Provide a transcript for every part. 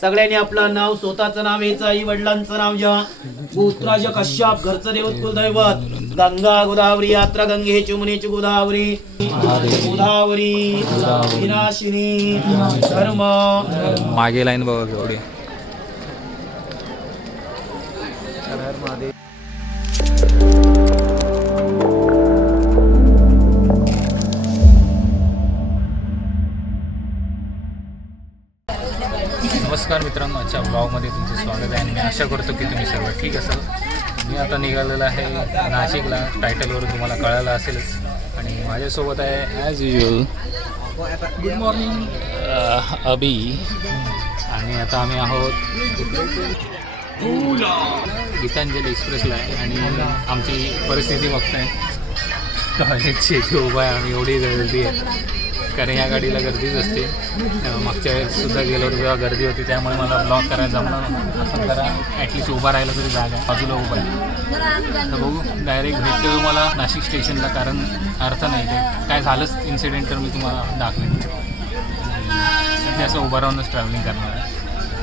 सगळ्यांनी आपलं नाव, स्वतःचं नाव यायचं, आई वडिलांचं नाव घ्या. पुत्राच्या कश्यप, घरचं दैवत, कुलदैवत. गंगा गोदावरी यात्रा गंगे चुमनेची गोदावरी, गोदावरी विनाशिनी धर्म. मागे लाईन बघा केवढी. नमस्कार मित्रांनो, आजच्या ब्लॉगमध्ये तुमचं स्वागत आहे आणि मी आशा करतो की तुम्ही सर्व ठीक असाल. मी आता निघालेला आहे नाशिकला. टायटलवरून तुम्हाला कळालं असेलच. आणि माझ्यासोबत आहे ॲज युजल गुड मॉर्निंग अबी. आणि आता आम्ही आहोत गीतांजली एक्सप्रेसला आहे. आणि आमची परिस्थिती बघताय, टॉयलेटची उभा आहे आम्ही. एवढी गर्दी आहे कारण या गाडीला गर्दीच असते. मागच्या वेळेससुद्धा गेलो होतो तेव्हा गर्दी होती, त्यामुळे मला ब्लॉग करायला जमणार नव्हतं. असं जरा ॲटलिस्ट उभा राहायला तरी जागा आहे, बाजूला उभा आहे. तर बघू, डायरेक्ट भेटतो तुम्हाला नाशिक स्टेशनला. कारण अर्थ नाही ते काय झालंच इन्सिडेंट तर मी तुम्हाला दाखवेन. ते असं उभं राहूनच ट्रॅव्हलिंग करणार आहे.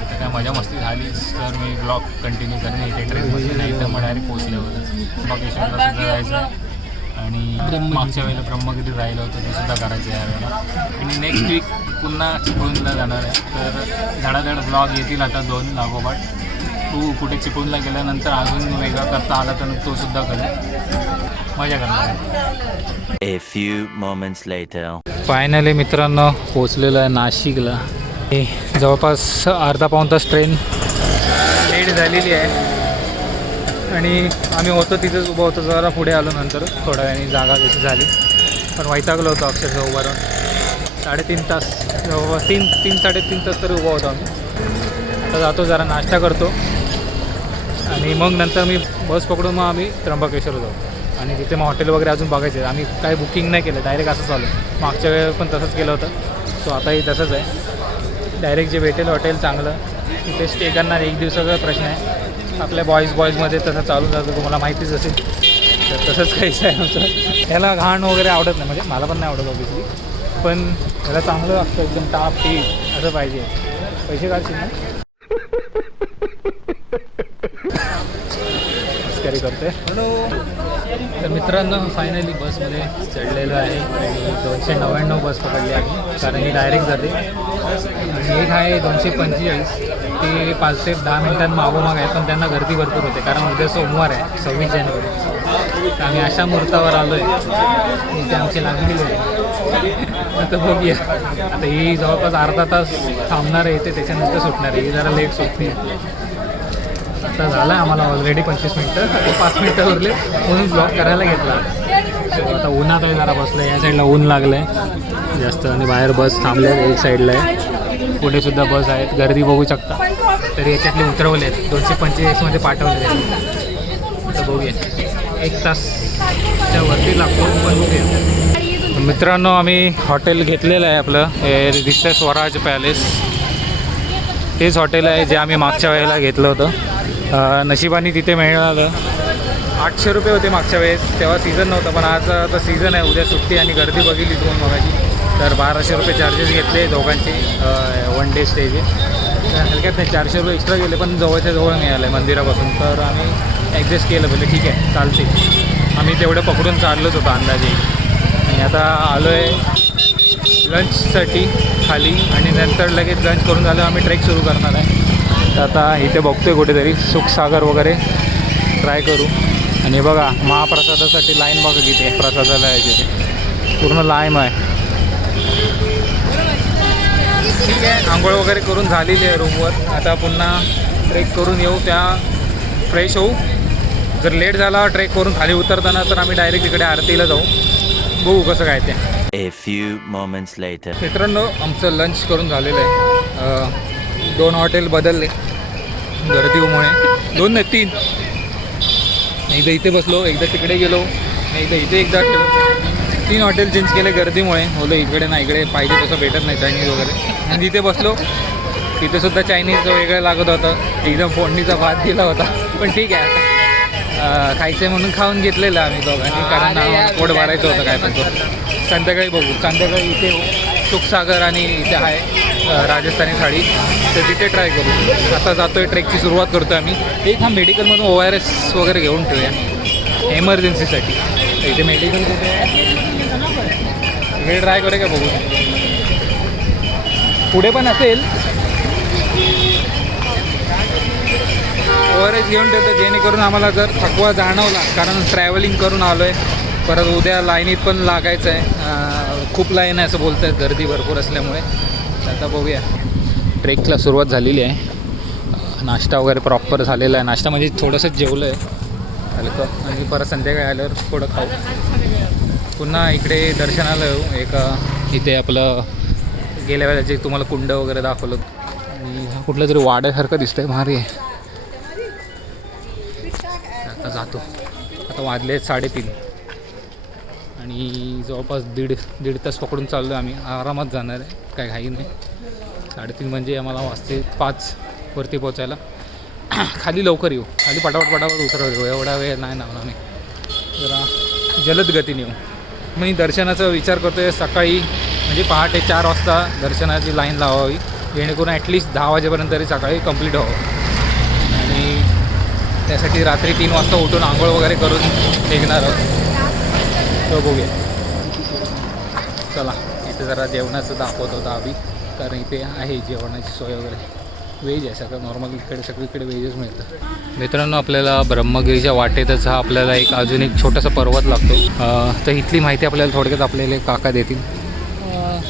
तर काय मजा मस्ती झालीच तर मी ब्लॉग कंटिन्यू करेन इथे ट्रेनमध्ये. नाही तर मग डायरेक्ट पोचल्यावरच बागेश्वरला सुद्धा जायचं आहे. आणि मागच्या वेळेला ब्रह्मगिरी राहिलं होतं ते सुद्धा करायचं आहे यावेळेला. आणि नेक्स्ट वीक पुन्हा चिपळूणला जाणार आहे. तर धडाधड ब्लॉग येतील आता 2 लागोपाठ. तू कुठे चिपळूणला गेल्यानंतर अजून वेगळा करता आला तर तो सुद्धा करेल, मजा करणार आहे. A few moments later. Finally मित्रांनो पोचलेलं आहे नाशिकला. जवळपास अर्धा पाऊण तास ट्रेन लेट झालेली आहे. आणि आम्ही होतो तिथेच उभं होतो. जरा पुढे आलो नंतर थोड्या वेळाने जागा कशी झाली, पण वैतागलो होतो अक्षरशः उभं राहून. 3.5 तास जवळपास 3-3.5 तास तरी उभा होतो आम्ही. आता जातो, जरा नाश्ता करतो आणि मग नंतर मी बस पकडून मग आम्ही त्र्यंबकेश्वर जाऊ. आणि तिथे मग हॉटेल वगैरे अजून बघायचे. आम्ही काही बुकिंग नाही केलं, डायरेक्ट असं चालू. मागच्या वेळेस पण तसंच केलं होतं. सो आताही तसंच आहे. डायरेक्ट जे भेटेल हॉटेल चांगलं तिथे स्टे करणार. 1 दिवसाचा प्रश्न आहे. आपल्या बॉईजमध्ये तसं चालू जातं, तुम्हाला माहितीच असेल. तर तसंच काहीच आहे आमचं. ह्याला घाण वगैरे आवडत नाही, म्हणजे मला पण नाही आवडत ऑब्वियसली. पण ह्याला चांगलं असतं, एकदम टाप टीप असं पाहिजे. पैसे काढशील ना मस्करी करते. तर मित्रांनो फायनली बसमध्ये चढलेलं आहे. आणि 299 बस पकडली आहे कारण ही डायरेक्ट जाते. आणि एक आहे 245, ते 5 ते 10 मिनिटांत मागोमाग आहे. पण त्यांना गर्दी भरपूर होते कारण उद्या सोमवार आहे 26 जानेवारी. तर आम्ही अशा मुहूर्तावर आलो आहे, इथे आमची लागलेली आहे. आता बघूया. आता ही जवळपास अर्धा तास थांबणार आहे इथे, त्याच्यानंतर सुटणार आहे. ही जरा लेट सुटते. आता झालं आम्हाला ऑलरेडी 25 मिनटं. 5 मिनटं उरले म्हणून ब्लॉक करायला घेतला. आता उन्हात आहे, जरा बसलं. या साईडला ऊन लागलं आहे जास्त आणि बाहेर बस थांबल्या एक साईडला आहे. पुढे सुद्धा बस आहेत, गर्दी बघू शकता. तरी याच्यातले उतरवले आहेत, 245मध्ये पाठवले आहेत. आता बघूया, 1 तासच्या वरती लागतो, पण बघूया. मित्रांनो आम्ही हॉटेल घेतलेलं आहे आपलं, हे दिसतंय स्वराज पॅलेस. तेच हॉटेल आहे जे आम्ही मागच्या वेळेला घेतलं होतं. नशिबाने तिथे मिळालं. 800 रुपये होते मागच्या वेळेस, तेव्हा सीझन नव्हतं. पण आज आता सीझन आहे, उद्या सुट्टी आणि गर्दी बघितली तुम्ही मगाशी. तर 1200 रुपये चार्जेस घेतले दोघांचे 1 डे स्टेचे. हलक्यात नाही, 400 रुपये एक्स्ट्रा गेले, पण जवळच्या जवळ मिळालं आहे मंदिरापासून. तर आम्ही ॲडजस्ट केलं, बोलले ठीक आहे चालते. आम्ही तेवढं पकडून चाललोच होतो अंदाजे. आणि आता आलो आहे लंचसाठी खाली. आणि नंतर लगेच लंच करून झालं आम्ही ट्रेक सुरू करणार आहे. तर आता इथे बघतोय कुठेतरी सुखसागर वगैरे ट्राय करू. आणि बघा महाप्रसादासाठी लाईन बघा किती प्रसादाला आहे तिथे, पूर्ण लाईन आहे. ठीक आहे, आंघोळ वगैरे करून झालेली आहे रूमवर. आता पुन्हा ट्रेक करून येऊ, त्या फ्रेश होऊ. जर लेट झाला ट्रेक करून खाली उतरताना तर आम्ही डायरेक्ट इकडे आरतीला जाऊ. बघू कसं काय ते. A few moments later. मित्रांनो आमचं लंच करून झालेलं आहे. 2 हॉटेल बदलले गर्दीमुळे. 2 नाही 3. एकदा इथे बसलो, एकदा तिकडे गेलो, एकदा 3 हॉटेल चेंज केले गर्दीमुळे. बोलो इकडे ना इकडे पाहिजे तसं भेटत नाही चायनीज वगैरे. आणि तिथे बसलो, तिथेसुद्धा चायनीज वेगळं लागत होतं. एकदम फोडणीचा भात दिला होता. पण ठीक आहे, खायचं आहे म्हणून खाऊन घेतलेलं आम्ही दोघांनी, कारण पोट भरायचं होतं काय पण. संध्याकाळी बघू, संध्याकाळी इथे सुखसागर आणि इथे आहे राजस्थानी थाळी, तर तिथे ट्राय करू. आता जातो आहे, ट्रेकची सुरुवात करतो आहे आम्ही. एक हा मेडिकलमधून ORS वगैरे घेऊन ठेवूया एमर्जन्सीसाठी. तर इथे मेडिकल कुठे आहे हे ट्राय करूया का बघू. पुढे पण असेल ORS घेऊन ठेवतो, जेणेकरून आम्हाला जर थकवा जाणवला, कारण ट्रॅव्हलिंग करून आलो आहे, परत उद्या लाईनीत पण लागायचं आहे. खूप लाईन आहे असं बोलत आहेत, गर्दी भरपूर असल्यामुळे. आता बघूया. ट्रेकला सुरुवात झालेली आहे. नाश्ता वगैरे प्रॉपर झालेला आहे. नाश्ता म्हणजे थोडंसं जेवलं आहे हलकं, आणि परत संध्याकाळी आल्यावर थोडं खाऊ. पुन्हा इकडे दर्शनाला येऊ. एक इथे आपलं गेल्या वेळेला जे तुम्हाला कुंड वगैरे दाखवलं, आणि कुठलं तरी वाड्यासारखं दिसतंय, भारी आहे. आता जातो. आता वाजले 3:30 आणि जवळपास दीड तास पकडून चाललो आहे आम्ही. आरामात जाणार आहे, काय घाई नाही. 3:30 म्हणजे आम्हाला वाजते 5 वरती पोचायला. खाली लवकर येऊ, खाली पटापट उतरवू, एवढा वेळ नाही ना आम्ही, जरा जलद गतीने येऊ. मी दर्शनाचा विचार करतो आहे सकाळी, म्हणजे पहाटे 4 वाजता दर्शनाची लाईन लावावी, जेणेकरून ॲटलिस्ट 10 वाजेपर्यंत तरी सकाळी कंप्लीट व्हावं. आणि त्यासाठी रात्री 3 वाजता उठून आंघोळ वगैरे करून निघणार आहोत. तो बघूया. चला, इथे जरा जेवणाचं दाखवत होता आम्ही, कारण इथे आहे जेवणाची सोय वगैरे. व्हेज आहे सगळं, नॉर्मल इकडे सगळीकडे व्हेजच मिळतं. मित्रांनो, आपल्याला ब्रह्मगिरीच्या वाटेतच हा आपल्याला अजून एक छोटासा पर्वत लागतो. तर इथली माहिती आपल्याला थोडक्यात आपल्याला काका देतील.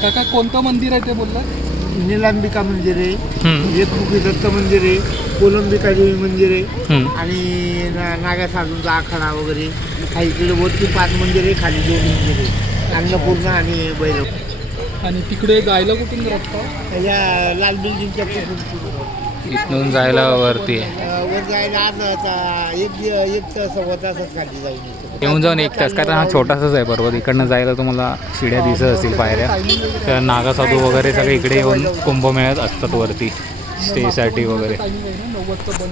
काका, कोणतं मंदिर आहे ते बोललं? नीलांबिका मंदिर आहे, एकमुखी दत्त मंदिर आहे, कोलंबिका देवी मंदिर आहे, आणि नागासाधूंचा आखाडा वगैरे. काही इकडे वरती 5 मंदिर आहे, खाली 2 मंदिर आहे, अन्नपूर्णा आणि भैरव. आणि तिकडे जायला कुठून रस्ता? या लाल बिल्डिंगच्या इथून जायला वरती आहे. वर जायला आज एक सव्वा तासच खाली जाईल. येऊन जाऊन 1 तास, कारण हा छोटासाच आहे पर्वत. इकडनं जायला तुम्हाला शिड्या दिसत असतील, पायऱ्या. तर नागासाधू वगैरे सगळे इकडे येऊन कुंभमेळ्यात असतात वरती स्टेसाठी वगैरे.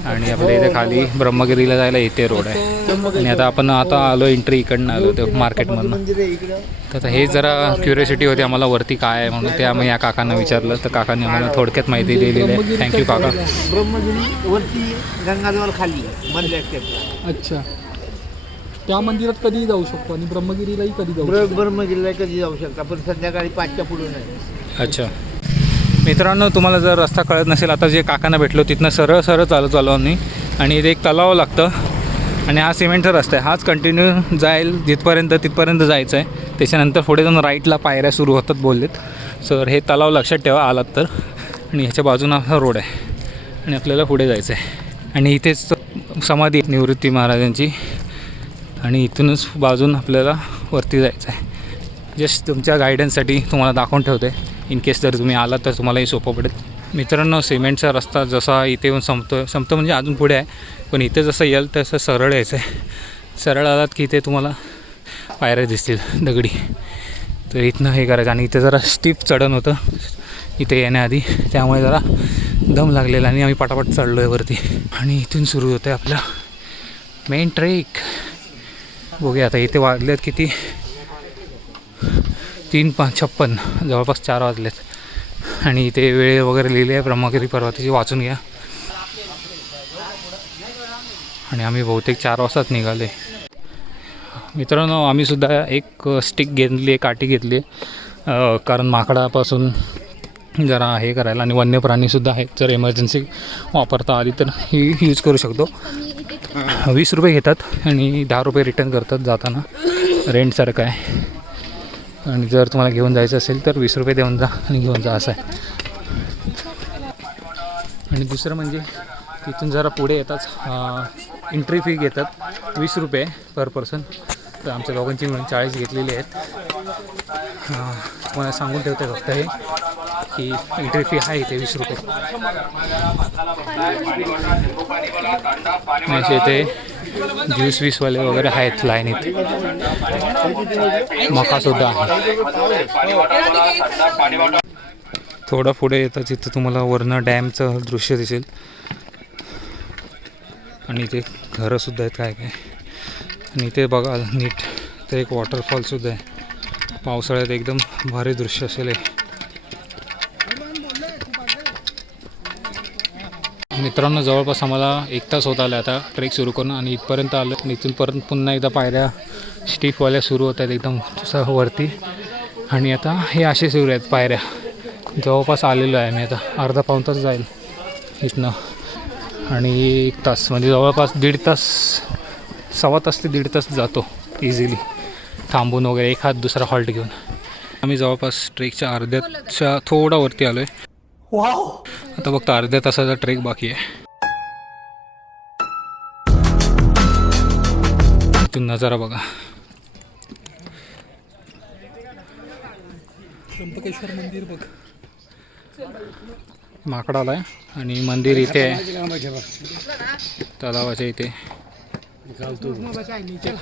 आणि आपल्या इथे खाली ब्रह्मगिरीला जायला इथे रोड आहे. आणि आता आलो एंट्री इकडनं आलो ते मार्केटमधून. तर आता हे जरा क्युरियोसिटी होती आम्हाला वरती काय आहे म्हणून, ते आम्ही या काकांना विचारलं, तर काकांनी आम्हाला थोडक्यात माहिती दिलेली आहे. थँक्यू काका. ब्रह्मगिरी वरती, गंगाजवळ खाली मधल्या स्टेपला. अच्छा, त्या मंदिरात कधीही जाऊ शकतो आणि ब्रह्मगिरीलाही कधी जाऊ शकतो? ब्रह्मगिरीला कधी जाऊ शकता, पण संध्याकाळी 5च्या पुढे नाही. अच्छा मित्रांनो, तुम्हाला जर रस्ता कळत नसेल, आता जे काकांना भेटलो तिथनं सरळ चालत आलो आम्ही. आणि इथे एक तलाव लागतं, आणि हा सिमेंटचा रस्ता आहे. हाच कंटिन्यू जाईल तिथपर्यंत जायचं आहे. त्याच्यानंतर पुढे जाऊन राईटला पायऱ्या सुरू होतात बोललेत. सर हे तलाव लक्षात ठेवा आलात तर. आणि ह्याच्या बाजूनं हा रोड आहे, आणि आपल्याला पुढे जायचं आहे. आणि इथेच समाधी निवृत्ती महाराजांची, आणि इथूनच बाजून आपल्याला वरती जायचं आहे. जस्ट तुमच्या गायडन्ससाठी तुम्हाला दाखवून ठेवते, इन केस जर तुम्ही आलात तर तुम्हालाही सोपं पडेल. मित्रांनो, सिमेंटचा रस्ता जसा इथे येऊन संपतो म्हणजे अजून पुढे आहे, पण इथे जसं येईल तसं सरळ यायचं आहे. सरळ आलात की इथे तुम्हाला पायऱ्या दिसतील दगडी, तर इथनं हे करायचं. आणि इथे जरा स्टीप चढण होतं इथे येण्याआधी, त्यामुळे जरा दम लागलेला, आणि आम्ही पटापट चढलो आहे वरती. आणि इथून सुरू होतं आहे आपला मेन ट्रेक. बघूया आता इथे वाजलेत किती, 3:56, जवळपास 4 वाजलेत. आणि इथे वेळ वगैरे लिहिली आहे ब्रह्मगिरी पर्वताची, वाचून घ्या. आणि आम्ही बहुतेक 4 वाजताच निघाले. मित्रांनो, आम्हीसुद्धा एक स्टिक घेतली आहे, काठी घेतली आहे, कारण माकडापासून जरा हे करायला. आणि वन्य प्राणीसुद्धा आहेत, जर इमर्जन्सी वापरता आली तर ही यूज करू शकतो. 20 रुपये घेतात आणि 10 रुपये रिटर्न करतात जाताना, रेंटसारखं आहे. आणि जर तुम्हाला घेऊन जायचं असेल तर 20 रुपये देऊन जा आणि घेऊन जा, असं आहे. आणि दुसरं म्हणजे तिथून जरा पुढे येताच एंट्री फी घेतात 20 रुपये पर पर्सन. तर आमच्या दोघांची मिळून 40 घेतलेली आहेत. तुम्हाला सांगून ठेवते फक्त हे की एंट्री फी आहे इथे 20 रुपये. असे ते ज्यूस वीसवाले वगैरे आहेत लाईनीत. मकासुद्धा आहे. थोडं पुढे येताच इथं तुम्हाला वरनं डॅमचं दृश्य दिसेल. आणि इथे घरंसुद्धा आहेत काय. आणि इथे बघा नीट तर एक वॉटरफॉलसुद्धा आहे. पावसाळ्यात एकदम भारी दृश्य असेल. मित्रांनो जवळपास आम्हाला 1 तास होत आला आता ट्रेक सुरू करून आणि इथपर्यंत आलो. आणि इथून परत पुन्हा एकदा पायऱ्या स्टीफवाल्या सुरू होत आहेत एकदम वरती. आणि आता हे असे सुरू आहेत पायऱ्या. जवळपास आलेलो आहे मी आता. अर्धा पाऊण तास जाईल इथनं आणि 1 तास म्हणजे जवळपास 1.5 तास, सव्वा तास ते 1.5 तास जातो इझिली थांबून वगैरे एखाद दुसरा हॉल्ट घेऊन. आम्ही जवळपास ट्रेकच्या अर्ध्याच्या थोडा वरती आलो आहे. आता फक्त अर्ध्या तासाचा ट्रेक बाकी आहे. इथून नजारा बघा. त्र्यंबकेश्वर मंदिर बघ. माकडाला आहे आणि मंदिर इथे आहे तलावाच्या इथे.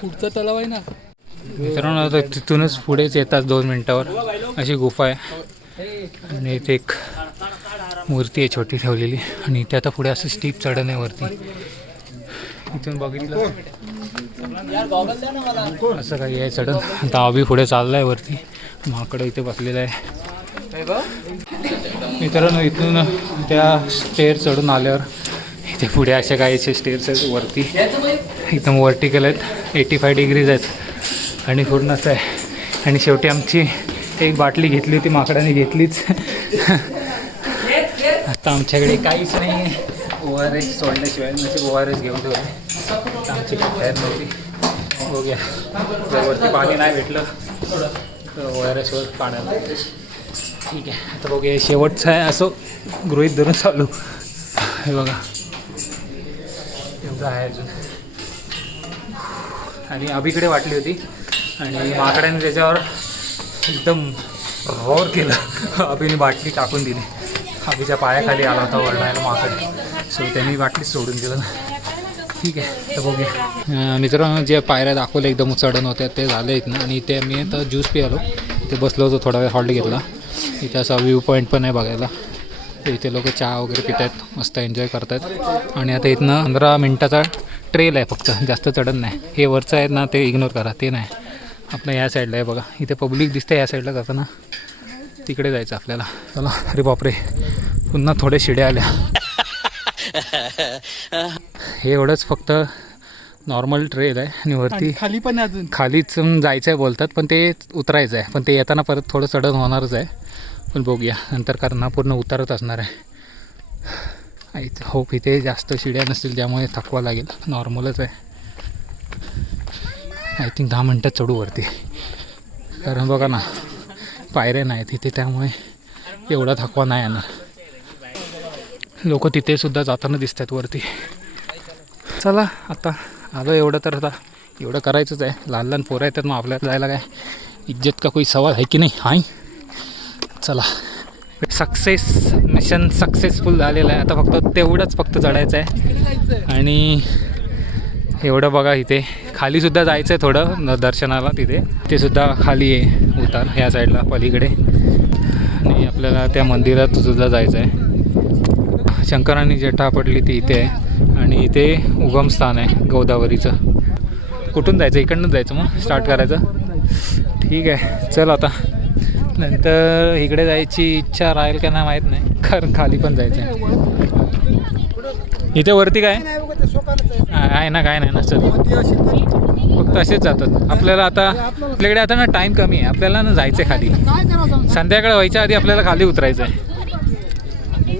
पुढचा तलाव आहे ना. मित्रांनो आता तिथूनच पुढेच येतात 2 मिनटावर अशी गुफा आहे आणि इथे एक मूर्ती आहे छोटी ठेवलेली. आणि ते आता पुढे असं स्टीप चढण आहे वरती. इथून बघितलं असं काही आहे चढण. आता आम्ही पुढे चाललं आहे वरती. माकडं इथे बसलेलं आहे. मित्रांनो इथून त्या स्टेअर चढून आल्यावर इथे पुढे अशा काही स्टेअर्स आहेत वरती. एकदम वर्टिकल आहेत. 85 डिग्रीज आहेत आणि पूर्णच आहे. आणि शेवटी आमची एक बाटली घेतली होती माकडाने घेतलीच. आता आमच्याकडे काहीच नाही. ORS सोडल्याशिवाय म्हणजे ORS घेऊन ठेवले. आमची तयार नव्हती. बघूया जर वरती पाणी नाही भेटलं तर ORS वर पाण्याला. ठीक आहे आता बघूया. शेवटचं आहे असं गृहीत धरून चालू. हे बघा एवढं आहे अजून. आणि अभिकडे वाटली होती आणि माकड्याने त्याच्यावर एकदम रोर केलं. अभिने बाटली टाकून दिली. अभिच्या पायाखाली आला होता वरणायला माकड. सो त्यांनी बाटलीच सोडून दिलं. ठीक आहे तर बघूया. मित्रांनो जे पायऱ्या दाखवल्या एकदम चढण होत्या ते झाले इथनं. आणि इथे मी आता ज्यूस पियालो. ते बसलो होतो थोडा वेळ हॉल्ट घेतला. इथे असा व्ह्यू पॉईंट पण आहे बघायला. तर इथे लोक चहा वगैरे पित आहेत मस्त एन्जॉय करत आहेत. आणि आता इथनं 15 मिनटाचा ट्रेल आहे फक्त जास्त चढण नाही. हे वरचं आहेत ना ते इग्नोर करा ते नाही. आपलं या साईडला आहे बघा. इथे पब्लिक दिसते या साईडला जाताना. तिकडे जायचं आपल्याला. चला. अरे बापरे पुन्हा थोड्या शिड्या आल्या. हे एवढंच फक्त नॉर्मल ट्रेल आहे. आणि वरती खाली पण अजून खालीच जायचं आहे बोलतात पण ते उतरायचं आहे. पण ते येताना परत थोडं चढण होणारच आहे. पण बघूया नंतर कारण हा पूर्ण उतारत असणार आहे. होप इथे जास्त शिड्या नसतील त्यामुळे थकवा लागेल. नॉर्मलच आहे. आय थिंक 10 मिनटात चढू वरती. कारण बघा ना पायऱ्या नाहीत तिथे त्यामुळे एवढा थकवा नाही येणार. लोक तिथे सुद्धा जाताना दिसतात वरती. चला आता आलो एवढं तर आता एवढं करायचंच आहे. लहान लहान पोरं येतात मग आपल्याला जायला काय इज्जत का कोई सवाल आहे की नाही. हाय चला. सक्सेस मिशन सक्सेसफुल झालेलं आहे. आता फक्त तेवढंच फक्त चढायचं आहे. आणि एवढं बघा इथे खालीसुद्धा जायचं आहे थोडं दर्शनाला. तिथे ते सुद्धा खाली आहे उतार ह्या साईडला पलीकडे. आणि आपल्याला त्या मंदिरात सुद्धा जायचं आहे. शंकरांनी जटा पडली ती इथे आहे. आणि इथे उगमस्थान आहे गोदावरीचं. कुठून जायचं इकडनंच जायचं मग स्टार्ट करायचं. ठीक आहे चल आता. नंतर इकडे जायची इच्छा राहील का नाही माहीत नाही कारण खाली पण जायचं आहे. इथे वरती काय आहे ना काय नाही नसतं फक्त असेच जातात. आपल्याला आता आपल्याकडे आता ना टाईम कमी आहे. आपल्याला ना जायचं आहे खाली. संध्याकाळ व्हायच्या आधी आपल्याला खाली उतरायचं आहे.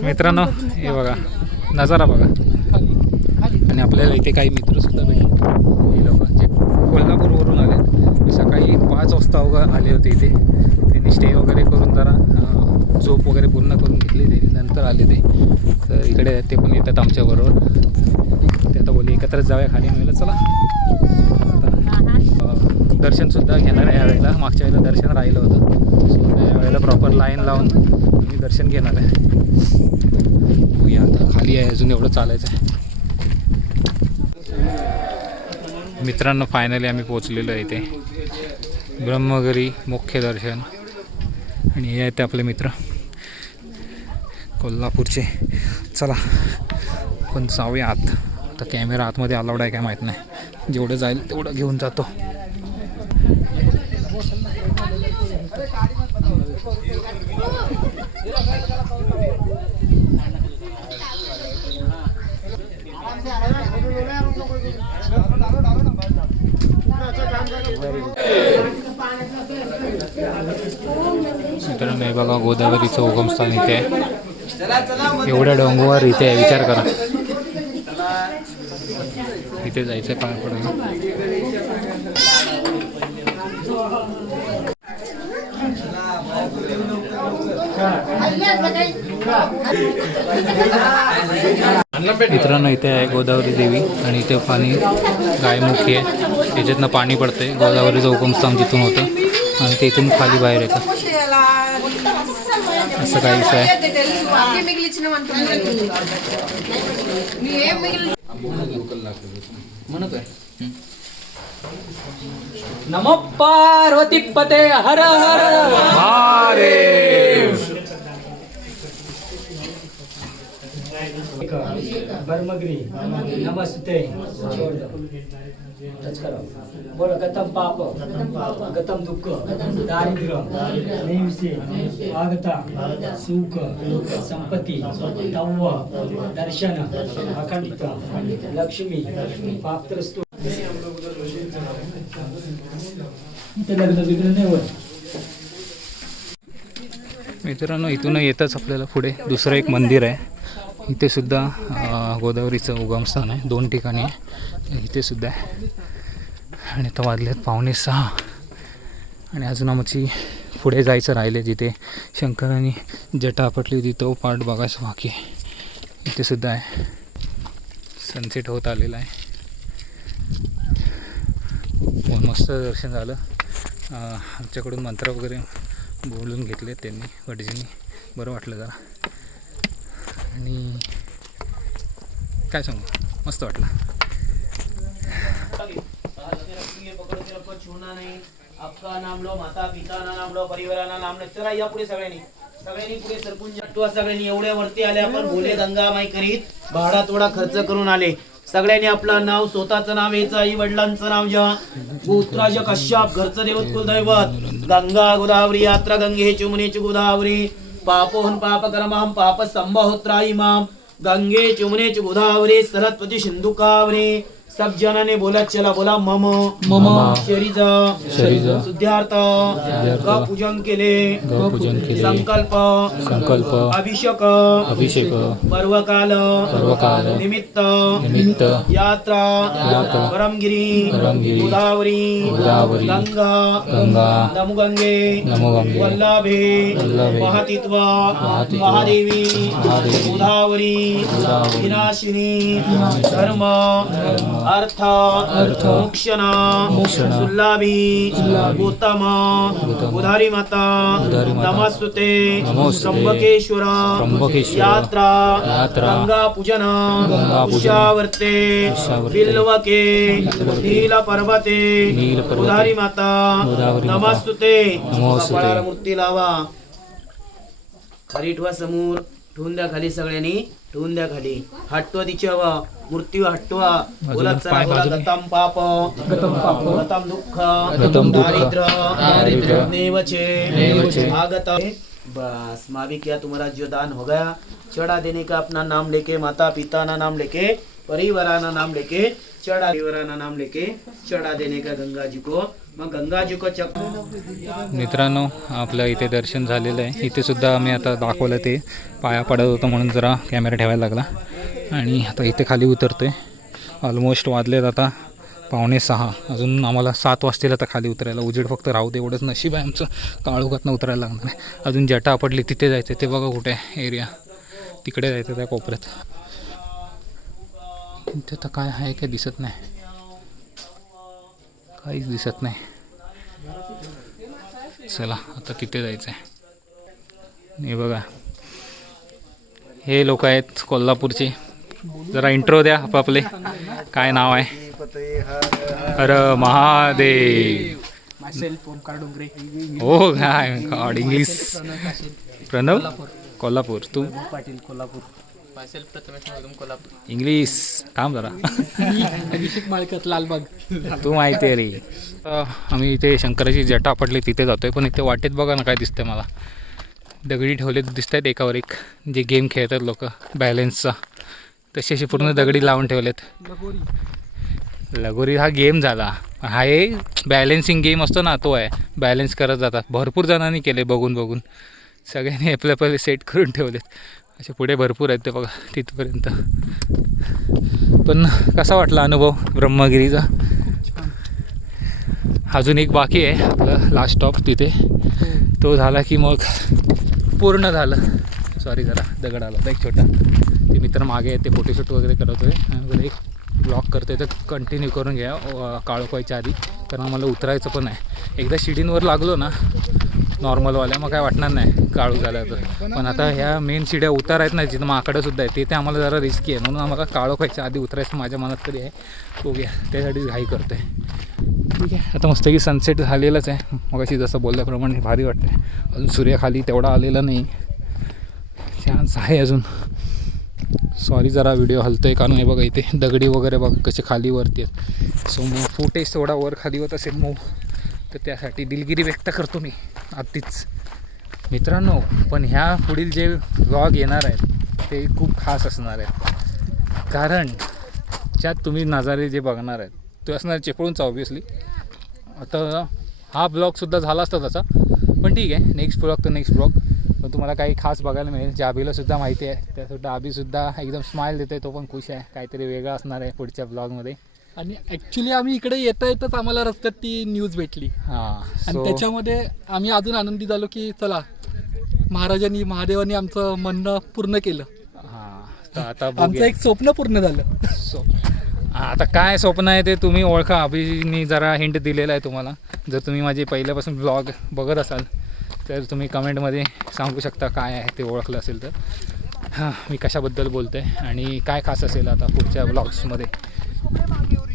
मित्रांनो हे बघा नजारा बघा. आणि आपल्याला इथे काही मित्रसुद्धा भेटले. हे लोक जे कोल्हापूरवरून आले सकाळी 5 वाजता अवघं आले होते इथे. त्यांनी स्टे वगैरे करून जरा झोप वगैरे पूर्ण करून घेतली. ते नंतर आले ते. तर इकडे ते पण येतात आमच्याबरोबर. ते आता बोलले एकत्रच जाऊया खाली. मिळलं चला. आता दर्शनसुद्धा घेणार आहे यावेळेला. मागच्या वेळेला दर्शन राहिलं होतं. सो यावेळेला प्रॉपर लाईन लावून मी दर्शन घेणार आहे. बघूया आता खाली आहे अजून एवढं चालायचं आहे. मित्रांनो फायनली आम्ही पोचलेलो आहे इथे. ब्रह्मगिरी मुख्य दर्शन. आणि हे आहेत आपले मित्र कोल्हापूरचे. चला पण जाऊया आत. आता कॅमेरा आतमध्ये अलाउड आहे काय माहीत नाही. जेवढं जाईल तेवढं घेऊन जातो. मित्रांनो हे बघा गोदावरीचं उगमस्थान इथे आहे. एवढ्या डोंगरावर इथे आहे, विचार करा. इथे जायचं पाय पडायला. मित्रांनो इथे आहे गोदावरी देवी आणि इथे पाणी गायमुखी आहे, त्याच्यातनं पाणी पडतंय. गोदावरीचं उगमस्थान तिथून होतं आणि ते इथून खाली बाहेर येतं. असं काहीच आहे. नमो पार्वती पते हर हर महादेव. बर्मगिरी नमस्ते. बोल गतम पाप गतम दुःख दारिद्र्य नेहमीचे आगता सुख संपत्ती तव्व दर्शन अखंडित लक्ष्मी प्राप्तस्तु. लग्न बिग्न नाही होत. मित्रांनो इथून येतच आपल्याला पुढे दुसरं एक मंदिर आहे. इथे सुद्धा गोदावरीचं उगमस्थान आहे. 2 ठिकाणी आहे, इथे सुद्धा आहे. आणि आता वाजलेत 5:45 आणि अजून आमची पुढे जायचं राहिले, जिथे शंकरांनी जटा आपटली होती तो पार्ट बघायचं बाकी आहे. इथे सुद्धा आहे. सनसेट होत आलेला आहे. मस्त दर्शन झालं. आमच्याकडून मंत्र वगैरे बोलून घेतले त्यांनी, भटजींनी. बरं वाटलं जरा. आणि काय सांगू, मस्त वाटलं. आपका नाम लो, माता पिताना नाम लो, परिवाराना नाम लो. चला या पुढे सगळ्यांनी पुढे सरपून जटवा. सगळ्यांनी एवढ्या वरती आले. आपण भोले गंगा माई करीत भाडा थोडा खर्च करून आले. सगळ्यांनी आपलं नाव, स्वतःचं नाव यायचं, आई वडिलांचं नाव घ्या. गोत्राज कश्यप, घरचं देवत कुलदैवत. गंगा गोदावरी यात्रा गंगे चुमनेची गोदावरी. पापोहन पाप करमाम पाप संभहोत्राई माम. गंगे चुमनेची गोदावरी सरस्वती सिंधुकावरी. सब जनाने बोला, चला बोला मम मम शरीर शुद्धार्थ पूजन केले. संकल्प अभिषेक पर्वकाल निमित्त यात्रा परमगिरी गोदावरी गंगा नमोगंगे वल्लभे महतित्व महादेवी गोदावरी विनाशिनी धर्म अर्थ मोक्षण सुल्लाभी गौतम गोधारी माता नमस्तुते त्र्यंबकेश्वर यात्रा गंगा पूजन उषावर्ते बिल्वके नील पर्वते गोधारी माता नमस्तुते. मूर्ती लावा. खाली ठेवा समोर. ठेवून द्या खाली. सगळ्यांनी ठेवून द्या खाली. हटवा तिची हवा. मूर्ती हटवा. बोला चला बोला. गतम पाप गतम दुःख दारिद्र्य नेवचे आगत. बस मावी किया तुम्हारा जो दान हो गया. चढ़ा देने का अपना नाम लेके, माता पिता ना नाम लेके, परिवाराना नाम लेके चढ़ा, परिवाराना नाम लेके चढ़ा देने का गंगा जी को. मग गंगा जी को चक. मित्रांनो आपलं इथे दर्शन झालेलं आहे. इथे सुद्धा आम्ही आता दाखवलं, ते पाया पडत होतं म्हणून जरा कॅमेरा ठेवायला लागला. आणि आता इथे खाली उतरतोय. ऑलमोस्ट वाजलेत आता 5:45. अजून आम्हाला 7 वाजतील आता खाली उतरायला. उजेड फक्त राहू दे एवढंच नशीब आहे आमचं. काळोखातनं उतरायला लागणार आहे. अजून जटा आपटली तिथे जायचं. ते बघा कुठे एरिया, तिकडे जायचं त्या कोपऱ्यात. इथे आता काय आहे काय दिसत नाही, काहीच दिसत नाही. चला आता तिथे जायचं आहे. हे बघा हे लोक आहेत कोल्हापूरचे. जरा इंट्रो द्या आपापले. काय नाव आहे? हर महादेव. हो काय गॉड. इंग्लिश. प्रणव कोल्हापूर. तू पाटील कोल्हापूर. इंग्लिश. थांब जरा. अभिषेक माळकत लालबाग. तू माहिती आहे रे. आम्ही इथे शंकराची जटा आपटली तिथे जातोय. पण इथे वाटेत बघा ना काय दिसतंय मला. दगडी ठेवले दिसत आहेत एकावर एक. जे गेम खेळतात लोक बॅलेन्सचा, तशी अशी पूर्ण दगडी लावून ठेवलेत. लगोरी हा गेम झाला, हा एक बॅलेन्सिंग गेम असतो ना, तो आहे. बॅलेन्स करत जातात. भरपूर जणांनी केले बघून बघून, सगळ्यांनी आपले सेट करून ठेवलेत. असे पुढे भरपूर आहेत ते बघा तिथपर्यंत. पण कसा वाटला अनुभव ब्रह्मगिरीचा? अजून एक बाकी आहे आपलं लास्ट स्टॉप तिथे, तो झाला की मग पूर्ण झालं. सॉरी जरा दगड आला होता एक छोटा. ते मित्र मागे आहेत, ते फोटोशूट वगैरे करत होते. एक ब्लॉग करते तर कंटिन्यू करून घ्या काळोखायच्या आधी, कारण आम्हाला उतरायचं पण आहे. एकदा शिडींवर लागलो ना नॉर्मलवाल्या, मग काय वाटणार नाही काळू झालं तर. पण आता ह्या मेन शिड्या उतार आहेत ना, जिथं माकडंसुद्धा आहे, ते आम्हाला जरा रिस्की आहे. म्हणून आम्हाला काळोखायच्या आधी उतरायचं माझ्या मनात तरी आहे. बघूया, त्यासाठी घाई करतो आहे. ठीक आहे, आता मस्त की सनसेट झालेलंच आहे. मग अशी जसं बोलल्याप्रमाणे भारी वाटते. अजून सूर्याखाली तेवढा आलेला नाही, चान्स आहे अजून. सॉरी जरा व्हिडिओ हलतो आहे, कारण हे बघा इथे दगडी वगैरे बघा कसे खाली वरती आहेत. सो मग फुटेज थोडा वर खाली होत असेल मग, तर त्यासाठी दिलगिरी व्यक्त करतो मी आधीच. मित्रांनो, पण ह्या पुढील जे व्लॉग येणार आहेत ते खूप खास असणार आहेत, कारण ज्यात तुम्ही नजारे जे बघणार आहेत ते असणार चिपळूणचा ऑब्व्हियसली. आता हा ब्लॉगसुद्धा झाला असता तसा, पण ठीक आहे, नेक्स्ट ब्लॉग तर नेक्स्ट ब्लॉग. पण तुम्हाला काही खास बघायला मिळेल, जे आबीलासुद्धा माहिती आहे. त्यासुद्धा आबीसुद्धा एकदम स्माईल देते, तो पण खुश आहे. काहीतरी वेगळं असणार आहे पुढच्या ब्लॉगमध्ये. आणि ॲक्च्युली आम्ही इकडे येता येतच आम्हाला रस्त्यात ती न्यूज भेटली, हां, आणि त्याच्यामध्ये आम्ही अजून आनंदी झालो की चला महादेवानी आमचं म्हणणं पूर्ण केलं. हां, तर आता आमचं एक स्वप्न पूर्ण झालं. आता काय स्वप्न आहे ते तुम्ही ओळखा. अभिनी जरा हिंट दिलेला आहे तुम्हाला. जर तुम्ही माझे पहिल्यापासून ब्लॉग बघत असाल तर तुम्ही कमेंटमध्ये सांगू शकता काय आहे ते ओळखलं असेल तर. हां, मी कशाबद्दल बोलतो आहे आणि काय खास असेल आता पुढच्या ब्लॉग्समध्ये.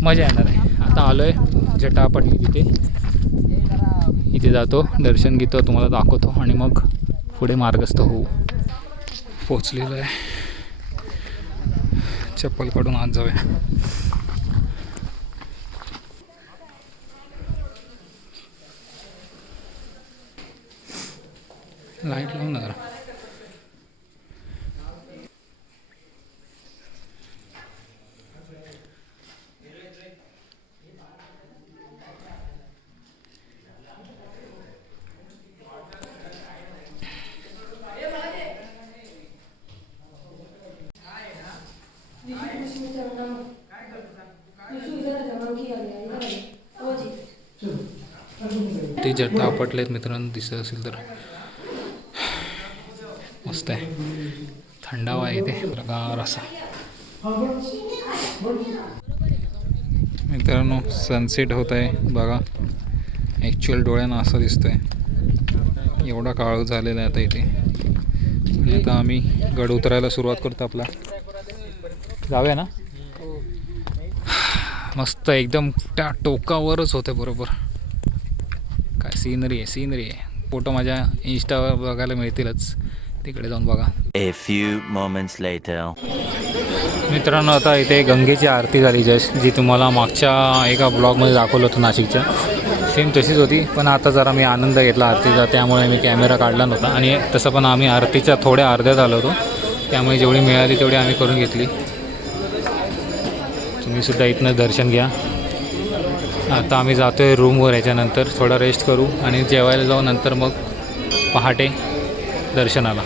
मजा येणार आहे. आता आलो आहे जटापटली तिथे, इथे जातो, दर्शन घेतो, तुम्हाला दाखवतो आणि मग पुढे मार्गस्थ होऊ. पोचलेलो आहे. चप्पल काढून आत जाऊया. लाईट लावून ना जरा. ते जटा आपटलेत मित्रांनो, दिसत असेल तर. मस्त आहे, थंडावा आहे इथे, गार असा. मित्रांनो सनसेट होत आहे बघा. ॲक्च्युअल डोळ्यांना असं दिसतंय. एवढा काळ झालेला आहे आता इथे. आणि आता आम्ही गड उतरायला सुरुवात करतो. आपला जाऊया ना. मस्त एकदम त्या टोकावरच होते बरोबर. काय सीनरी आहे, सीनरी आहे. फोटो माझ्या इंस्टावर बघायला मिळतीलच, तिकडे जाऊन बघा. A few moments later. मित्रांनो आता इथे गंगेची आरती झाली जस्ट, जी तुम्हाला मागच्या एका ब्लॉगमध्ये दाखवलं होतं नाशिकच्या. सेम तशीच होती, पण आता जरा मी आनंद घेतला आरतीचा, त्यामुळे मी कॅमेरा काढला नव्हता. आणि तसं पण आम्ही आरतीच्या थोड्या अर्ध्यात आलो होतो, त्यामुळे जेवढी मिळाली तेवढी आम्ही करून घेतली. तुम्हीसुद्धा इथनं दर्शन घ्या. आता आम्ही जातो आहे रूमवर. याच्यानंतर थोडा रेस्ट करू आणि जेवायला जाऊ. नंतर मग पहाटे दर्शनाला.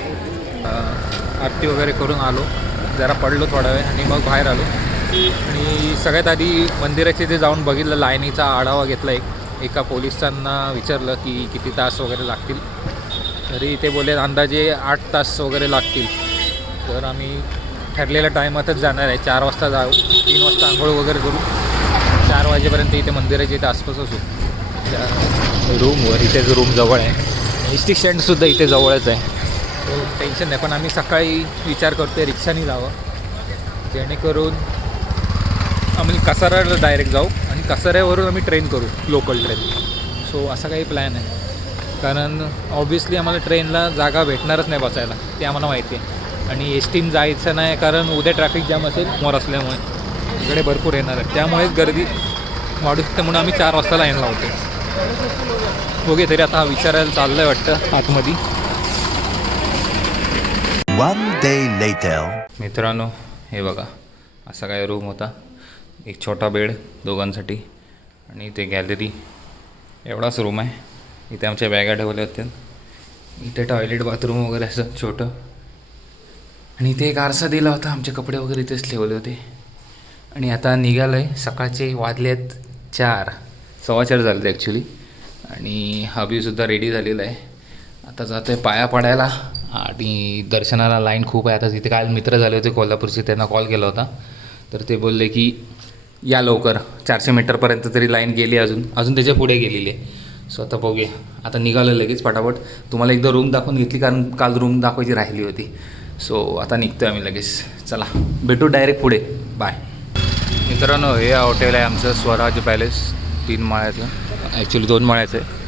आरती वगैरे करून आलो, जरा पडलो थोडा वेळ आणि मग बाहेर आलो. आणि सगळ्यात आधी मंदिराच्या इथे जाऊन बघितलं, लाईनीचा आढावा घेतला. एका पोलिसांना विचारलं की किती तास वगैरे लागतील, तरी ते बोलले अंदाजे 8 तास वगैरे लागतील. तर आम्ही ठरलेल्या टायमातच जाणार आहे. 4 वाजता जाऊ, 3 वाजता आंघोळ वगैरे करू, 4 वाजेपर्यंत इथे मंदिराच्या इथे आसपास असू. त्या रूमवर, इथेच रूम जवळ आहे. एस टी स्टँडसुद्धा इथे जवळच आहे, तो टेन्शन नाही. पण आम्ही सकाळी विचार करतो रिक्षाने जावं, जेणेकरून आम्ही कसाऱ्याला डायरेक्ट जाऊ आणि कसाऱ्यावरून आम्ही ट्रेन करू, लोकल ट्रेन. सो असा काही प्लॅन आहे, कारण ऑब्व्हियसली आम्हाला ट्रेनला जागा भेटणारच नाही बसायला, ते आम्हाला माहिती आहे. आणि एस टीन जायचं नाही, कारण उद्या ट्रॅफिक जाम असेल समोर असल्यामुळे. इकडे भरपूर येणार आहे, त्यामुळेच गर्दी वाढू शकते. म्हणून आम्ही 4 वाजता लाईन लावतो. बघे तरी आता विचारायला चाललं आहे वाटतं आतमध्ये. One day later. मित्रांनो हे बघा, असा काय रूम होता. एक छोटा बेड दोघांसाठी आणि इथे गॅलरी, एवढाच रूम आहे. इथे आमच्या बॅगा ठेवल्या होत्या. इथे टॉयलेट बाथरूम वगैरे असं छोटं. आणि इथे एक आरसा दिला होता, आमचे कपडे वगैरे इथेच ठेवले होते. आणि आता निघालो आहे. सकाळचे वाजलेत 4, 4:15 झाले ॲक्च्युली. आणि हबीसुद्धा रेडी झालेला आहे. आता जातो आहे पाया पडायला. आणि दर्शनाला लाईन खूप आहे. आता तिथे काल मित्र झाले होते कोल्हापूरचे, त्यांना कॉल केला होता. तर ते बोलले की या लवकर, 400 मीटरपर्यंत तरी लाईन गेली, अजून त्याच्या पुढे गेलेली आहे. सो आता बघूया. आता निघालो लगेच पटापट. तुम्हाला एकदा रूम दाखवून घेतली, कारण काल रूम दाखवायची राहिली होती. सो आता निघतो आहे आम्ही लगेच. चला भेटू डायरेक्ट पुढे. बाय. मित्रांनो, हे हॉटेल आहे आमचं स्वराज पॅलेस, 3 माळ्याचं. ॲक्च्युली 2 माळ्याचं आहे.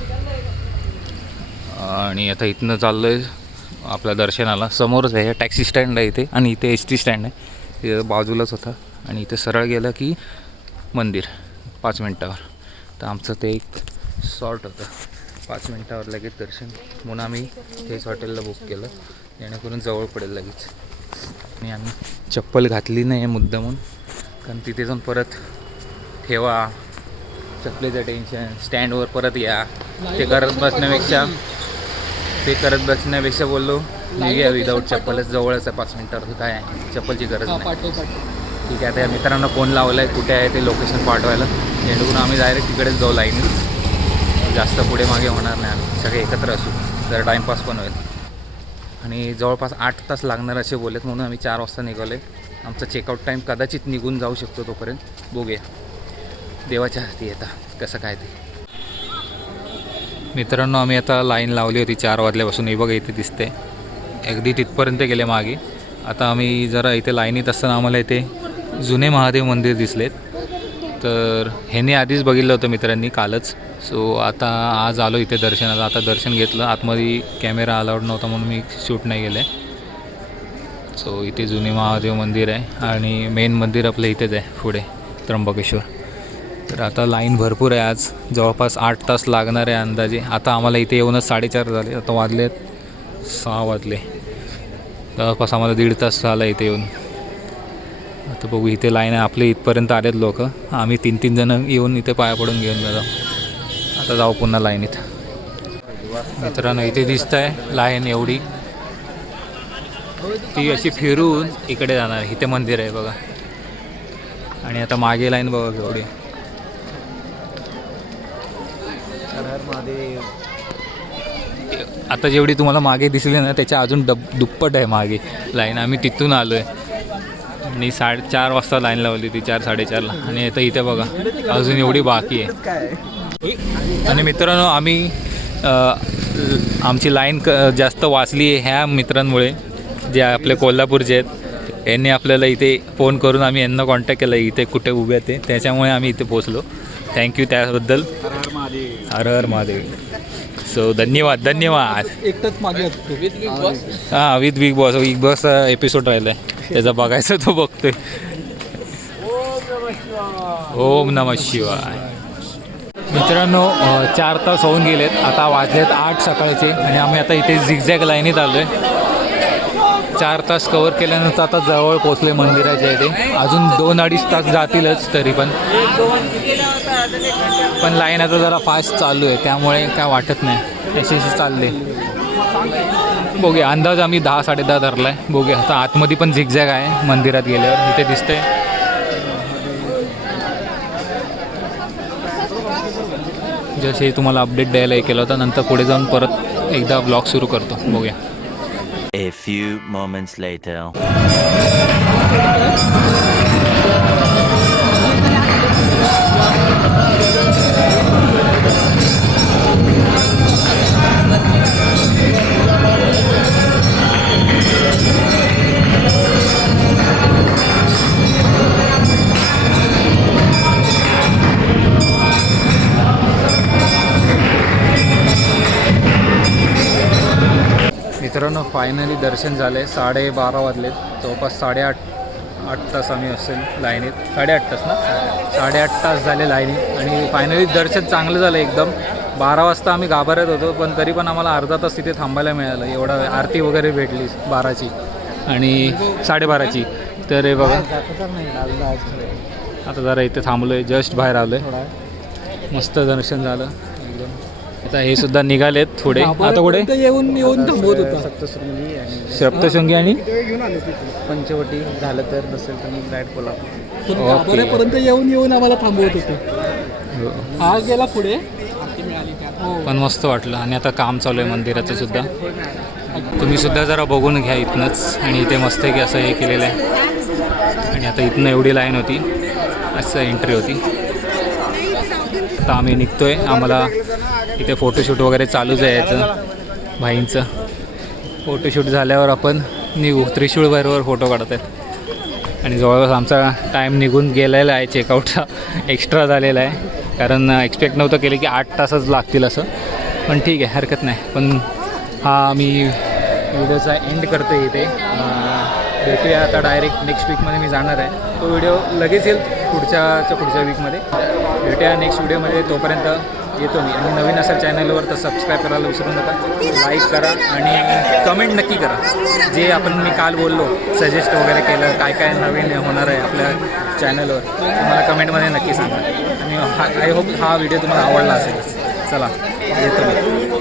आणि आता इथनं चाललो आहे आपल्या दर्शनाला. समोरच आहे टॅक्सी स्टँड आहे इथे, आणि इथे एस टी स्टँड आहे, तिथे बाजूलाच होता. आणि इथे सरळ गेलं की मंदिर 5 मिनटावर. तर आमचं ते एक शॉर्ट होतं, 5 मिनटावर लगेच दर्शन, म्हणून आम्ही तेच हॉटेलला बुक केलं, जेणेकरून जवळ पडेल लगेच. आणि आम्ही चप्पल घातली नाही आहे मुद्दामून, कारण तिथे जाऊन परत ठेवा, चपलेचं टेन्शन, स्टँडवर परत या, ते करत बसण्यापेक्षा बोललो निघूया विदाऊट चप्पलच, जवळच आहे 5 मिनटावर. तर काय आहे, चप्पलची गरज नाही. ठीक आहे. आता या मित्रांना फोन लावला आहे कुठे आहे ते लोकेशन पाठवायला, जेणेकरून आम्ही डायरेक्ट तिकडेच जाऊ लाईनीत. जास्त पुढे मागे होणार नाही, आम्ही सगळे एकत्र असू, जर टाईमपास पण होईल. आणि जवळपास 8 तास लागणार असे बोललेत, म्हणून आम्ही 4 वाजता निघालो आहे. आमचा चेकआउट टाईम कदाचित निघून जाऊ शकतो तोपर्यंत. बघूया देवाच्या हाती येतात कसं काय ते. मित्रांनो, आम्ही आता लाईन लावली होती 4 वाजल्यापासून. हे बघा इथे दिसते, अगदी तिथपर्यंत गेले मागे. आता आम्ही जरा इथे लाईनीत असताना आम्हाला इथे जुने महादेव मंदिर दिसलेत. तर ह्याने आधीच बघितलं होतं मित्रांनी कालच. सो आता आज आलो इथे दर्शनाला. आता दर्शन घेतलं. आतमध्ये कॅमेरा अलाउड नव्हता म्हणून मी शूट नाही केलं आहे. सो इथे जुने महादेव मंदिर आहे, आणि मेन मंदिर आपलं इथेच आहे पुढे, त्र्यंबकेश्वर. तर आता लाईन भरपूर आहे आज, जवळपास 8 तास लागणार आहे अंदाजे. आता आम्हाला इथे येऊनच 4:30 झाले. आता वाजलेत 6 वाजले, जवळपास आम्हाला 1.5 तास झाला इथे येऊन. आता बघू, इथे लाईन आहे. आपले इथपर्यंत आलेत लोक. आम्ही 3-3 जणं येऊन इथे पाया पडून घेऊन जाऊ. आता जाऊ पुन्हा लाईनीत. मित्रांनो, इथे दिसत आहे लाईन एवढी, ती अशी फिरून इकडे जाणार. इथे मंदिर आहे बघा, आणि आता मागे लाईन बघा एवढी. आता जेवढी तुम्हाला मागे दिसली ना, त्याच्या अजून दुप्पट आहे मागे लाईन. आम्ही तिथून आलो आहे, आणि 4:30 वाजता लाईन लावली ती, 4-4:30ला. आणि आता इथे बघा अजून एवढी बाकी आहे. आणि मित्रांनो, आम्ही आमची लाईन जास्त वाचली आहे ह्या मित्रांमुळे, जे आपले कोल्हापूरचे आहेत. यांनी आपल्याला इथे फोन करून आम्ही यांना कॉन्टॅक्ट केला इथे कुठे उभे ते, त्याच्यामुळे आम्ही इथे पोचलो. थँक्यू त्याबद्दल. हर हर महादेव. सो धन्यवाद. एकटाच मागे असतो हां, विथ बिग बॉस एपिसोड राहिला आहे, त्याचा बघायचा तो बघतोय. ओम नमः शिवाय. मित्रांनो, 4 तास होऊन गेलेत. आता वाजलेत 8 सकाळचे, आणि आम्ही आता इथे झिगझॅग लाईनीत आलो आहे. 4 तास कवर केल्यानंतर आता जवळ पोचले मंदिराच्या इथे. अजून 2-2.5 तास जातीलच तरी पण लाईन आता जरा फास्ट चालू आहे, त्यामुळे काय वाटत नाही, अशी चालले. बघूया, अंदाज आम्ही 10-10:30 धरला आहे. बघूया आता आतमध्ये पण झिगझॅग आहे मंदिरात गेल्यावर, इथे दिसतंय. जसे तुम्हाला अपडेट द्यायला हे केलं होतं, नंतर पुढे जाऊन परत एकदा ब्लॉग सुरू करतो. बघूया. A few moments later. मित्रांनो, फायनली दर्शन झाले. 12:30 वाजलेत, जवळपास 8.5 तास आम्ही असेल लाईनीत. 8.5 तास ना, 8.5 तास झाले लाईनीत. आणि फायनली दर्शन चांगलं झालं एकदम. 12 वाजता आम्ही गाभाऱ्यात होतो, पण तरी पण आम्हाला अर्धा तास तिथे थांबायला मिळालं. एवढा आरती वगैरे भेटली 12ची आणि 12:30ची. तर हे बघा, आता जरा इथे थांबलो आहे, जस्ट बाहेर आलो आहे. मस्त दर्शन झालं एकदम. आता हे सुद्धा निघालेत थोडे. आता कुठे येऊन थांबवत होता. सप्तशृंगी आणि सप्तशृंगी आणि घेऊन आलो पंचवटी झालं तर नसेल तर मग डायरेक्ट कोल्हापूर. गाभाऱ्यापर्यंत येऊन आम्हाला थांबवत होते. हा गेला पुढे. पण मस्त वाटलं. आणि आता काम चालू आहे मंदिराचं सुद्धा. तुम्ही सुद्धा जरा बघून घ्या इथनंच. आणि इथे मस्त आहे की असं हे केलेलं आहे. आणि आता इथनं एवढी लाईन होती, असं एंट्री होती. आता आम्ही निघतो आहे. आम्हाला इथे फोटोशूट वगैरे चालूच आहे याचं भाईंचं. फोटोशूट झाल्यावर आपण निघू. त्रिशूळ भैरवर फोटो काढत आहेत. आणि जवळपास आमचा टाईम निघून गेलेला आहे. चेकआउटचा एक्स्ट्रा झालेला आहे. कारण एक्सपेक्ट नव्हतं केलं की 8 तासच लागतील असं. पण ठीक आहे, हरकत नाही. पण हा मी व्हिडिओचा एंड करतो इथे. भेटूया आता डायरेक्ट नेक्स्ट वीकमध्ये मी जाणार आहे. तो व्हिडिओ लगेच येईल पुढच्या वीकमध्ये. भेटूया नेक्स्ट व्हिडिओमध्ये. तोपर्यंत येतो मी. आणि नवीन असेल चॅनलवर तर सबस्क्राईब करायला विसरू नका. लाईक करा आणि कमेंट नक्की करा. जे आपण मी काल बोललो, सजेस्ट वगैरे केलं, काय काय नवीन होणार आहे आपल्या चॅनलवर, तुम्हाला कमेंटमध्ये नक्की सांगा. आणि आय होप हा व्हिडिओ तुम्हाला आवडला असेल. चला येतो मी.